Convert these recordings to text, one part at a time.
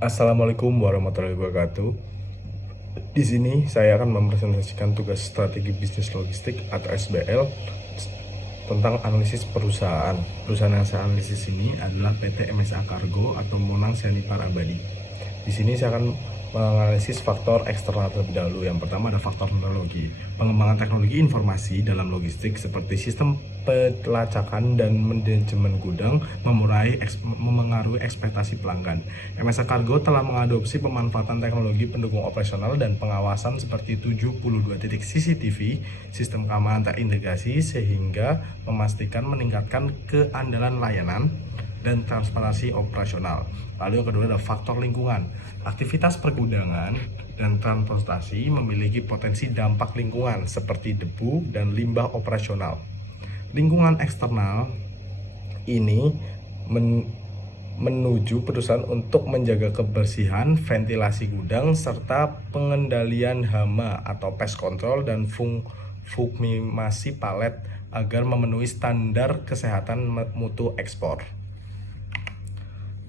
Assalamualaikum warahmatullahi wabarakatuh. Di sini saya akan mempresentasikan tugas strategi bisnis logistik atau SBL tentang analisis perusahaan. Perusahaan yang saya analisis ini adalah PT MSA Kargo atau Monang Sianipar Abadi. Di sini saya akan menganalisis faktor eksternal terlebih dahulu. Yang pertama ada faktor teknologi. Pengembangan teknologi informasi dalam logistik seperti sistem pelacakan dan manajemen gudang memengaruhi ekspektasi pelanggan. MSA Kargo telah mengadopsi pemanfaatan teknologi pendukung operasional dan pengawasan seperti 72 titik CCTV, sistem keamanan terintegrasi sehingga memastikan meningkatkan keandalan layanan dan transparansi operasional. Lalu yang kedua adalah faktor lingkungan. Aktivitas pergudangan dan transportasi memiliki potensi dampak lingkungan seperti debu dan limbah operasional. Lingkungan eksternal ini menuju perusahaan untuk menjaga kebersihan, ventilasi gudang, serta pengendalian hama atau pest control dan fumigasi palet agar memenuhi standar kesehatan mutu ekspor.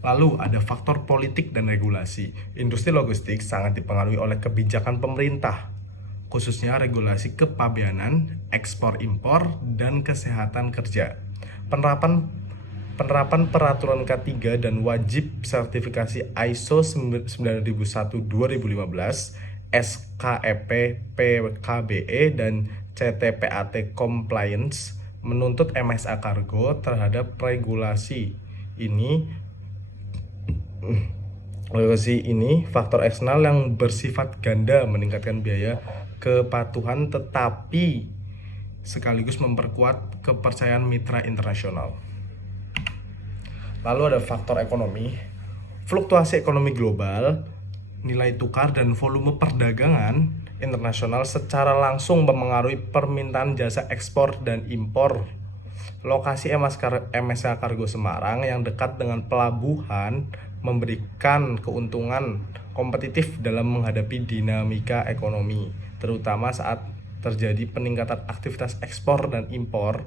Lalu ada faktor politik dan regulasi. Industri logistik sangat dipengaruhi oleh kebijakan pemerintah, khususnya regulasi kepabeanan, ekspor-impor, dan kesehatan kerja. Penerapan peraturan K3 dan wajib sertifikasi ISO 9001-2015, SKEP PKBE, dan CTPAT Compliance menuntut MSA Kargo terhadap regulasi ini. Faktor eksternal yang bersifat ganda meningkatkan biaya kepatuhan tetapi sekaligus memperkuat kepercayaan mitra internasional. Lalu ada faktor ekonomi. Fluktuasi ekonomi global, nilai tukar dan volume perdagangan internasional secara langsung memengaruhi permintaan jasa ekspor dan impor. Lokasi MSA Kargo Semarang yang dekat dengan pelabuhan memberikan keuntungan kompetitif dalam menghadapi dinamika ekonomi, terutama saat terjadi peningkatan aktivitas ekspor dan impor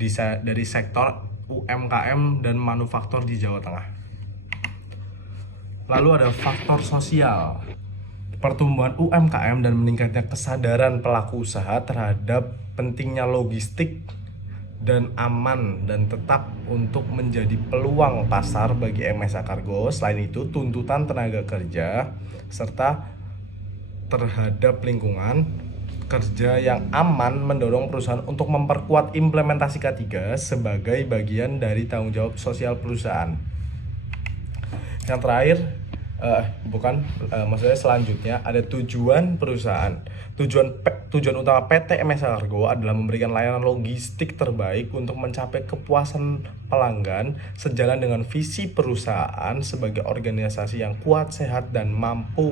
dari sektor UMKM dan manufaktur di Jawa Tengah. Lalu ada faktor sosial. Pertumbuhan UMKM dan meningkatnya kesadaran pelaku usaha terhadap pentingnya logistik dan aman dan tetap untuk menjadi peluang pasar bagi MSA Kargo. Selain itu, tuntutan tenaga kerja serta terhadap lingkungan kerja yang aman mendorong perusahaan untuk memperkuat implementasi K3 sebagai bagian dari tanggung jawab sosial perusahaan. Yang terakhir, maksudnya selanjutnya ada tujuan perusahaan. Tujuan utama PT MSA Kargo adalah memberikan layanan logistik terbaik untuk mencapai kepuasan pelanggan sejalan dengan visi perusahaan sebagai organisasi yang kuat, sehat, dan mampu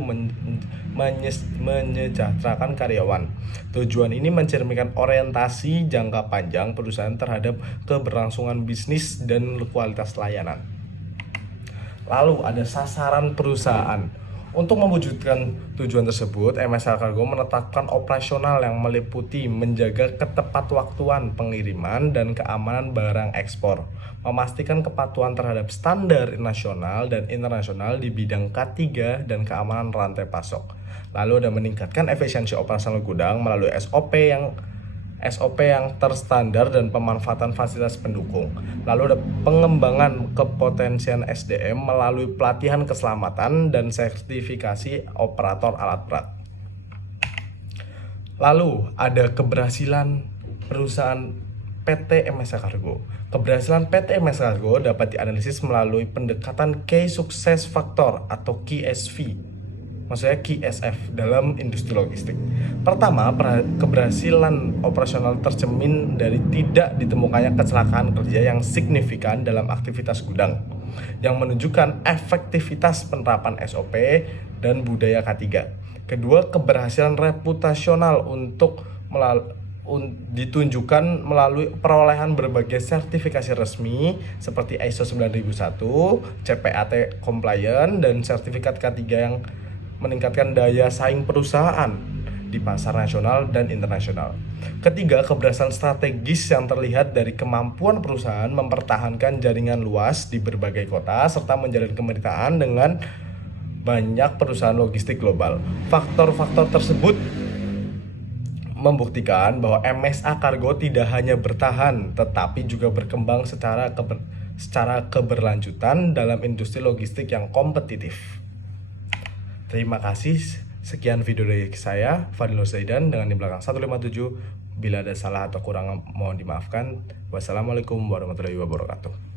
menyejahterakan karyawan. Tujuan ini mencerminkan orientasi jangka panjang perusahaan terhadap keberlangsungan bisnis dan kualitas layanan. Lalu ada sasaran perusahaan. Untuk mewujudkan tujuan tersebut, MSA Kargo menetapkan operasional yang meliputi menjaga ketepatwaktuan pengiriman dan keamanan barang ekspor, memastikan kepatuhan terhadap standar nasional dan internasional di bidang K3 dan keamanan rantai pasok. Lalu ada meningkatkan efisiensi operasional gudang melalui SOP yang terstandar dan pemanfaatan fasilitas pendukung. Lalu ada pengembangan kepotensian SDM melalui pelatihan keselamatan dan sertifikasi operator alat berat. Lalu ada keberhasilan perusahaan PT MSA Kargo. Keberhasilan PT MSA Kargo dapat dianalisis melalui pendekatan Key Success Factor atau KSV, maksudnya KSF dalam industri logistik. Pertama, keberhasilan operasional tercermin dari tidak ditemukannya kecelakaan kerja yang signifikan dalam aktivitas gudang, yang menunjukkan efektivitas penerapan SOP dan budaya K3. Kedua, keberhasilan reputasional ditunjukkan melalui perolehan berbagai sertifikasi resmi seperti ISO 9001, CPAT Compliance, dan sertifikat K3 yang meningkatkan daya saing perusahaan di pasar nasional dan internasional. Ketiga, keberhasilan strategis yang terlihat dari kemampuan perusahaan mempertahankan jaringan luas di berbagai kota serta menjalin kemitraan dengan banyak perusahaan logistik global. Faktor-faktor tersebut membuktikan bahwa MSA Kargo tidak hanya bertahan, tetapi juga berkembang secara keberlanjutan dalam industri logistik yang kompetitif. Terima kasih. Sekian video dari saya, Fadil Zaidan, dengan di belakang 157. Bila ada salah atau kurang mohon dimaafkan. Wassalamualaikum warahmatullahi wabarakatuh.